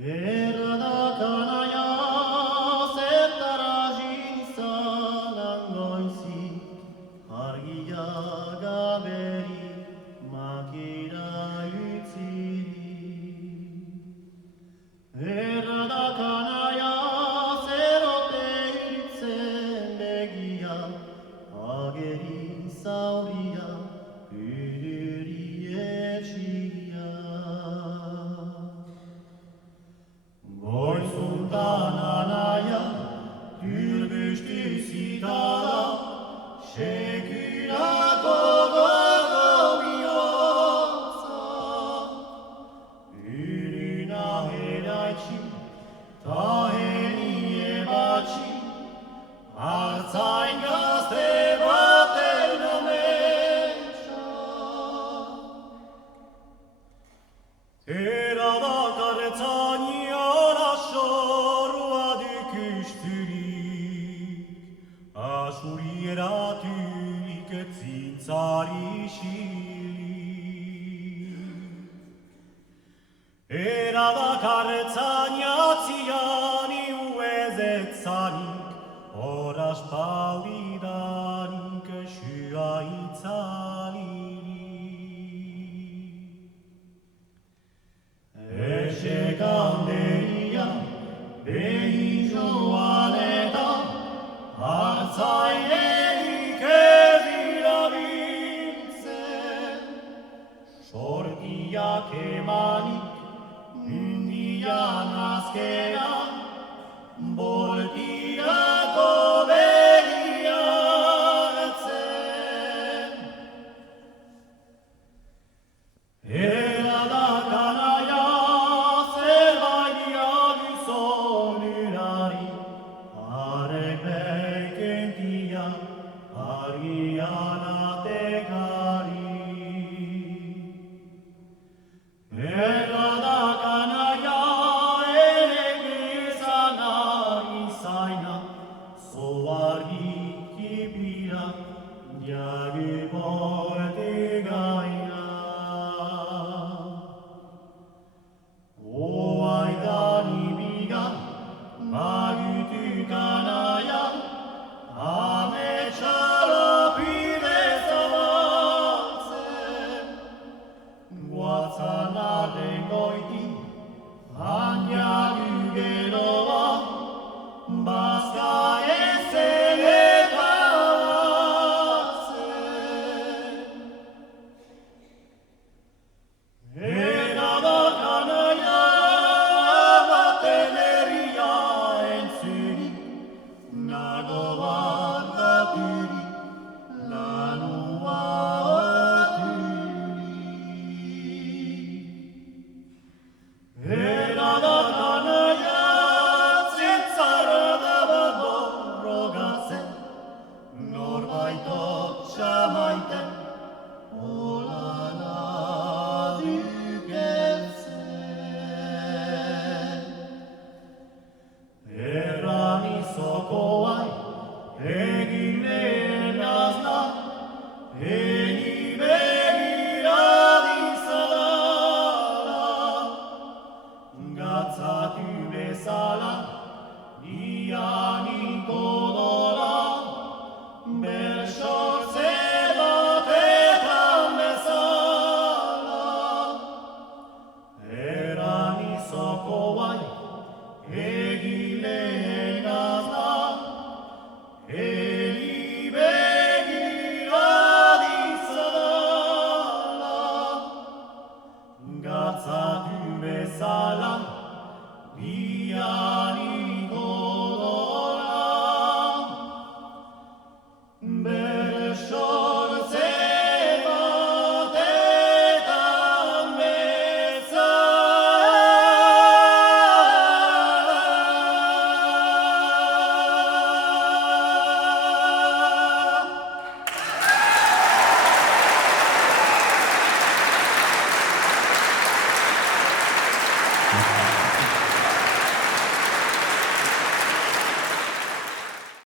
Erdakanaia zertara jinzanan goizik, argia gaberi makira utzirik. Erdakanaia zerote hiltzen begia, ageri zauria, üruri etxigia. Goizuntan anaia, türbüstü zitara, sekulako gogo bihotza. Ürüna heraitsi, ta henie batxi, hartzain gazte baten ametsa. Eradakartzaniara sorua düküstürik, asuri eraturik etzintzari xilik. Eradakartzaniatziani uezetzanik, horas paulidanik xua itzalirik. Esekanderia behin joan eta hartzainerik ez dira biltzen. Sortiak emanik mundian azkena, boltirako begiatzen. Eradakanaia zerbait diagizonurari, arek bekentia argian atekari. Eradakanaia elegizana izaina, zoargik ipira, jagiporte gaina. Oaidani biga, magutukanaia, ametxala pide zabaltzen. Guatzanaren goiti, handiagu geroa, bazka ezen eta batzen. Eradakanaia baten herria entzurik, nago bat baturik, lanua oturik. Eradakanaia zentzara da bat borrogatzen, norbaitok txamaiten, olana duketzen. Erranizokoai egin lehen azna, eni begira dizadala. Gatzatu bezala, ianiko dola, bersortze batetan bezala. Eranizokoai egin lehen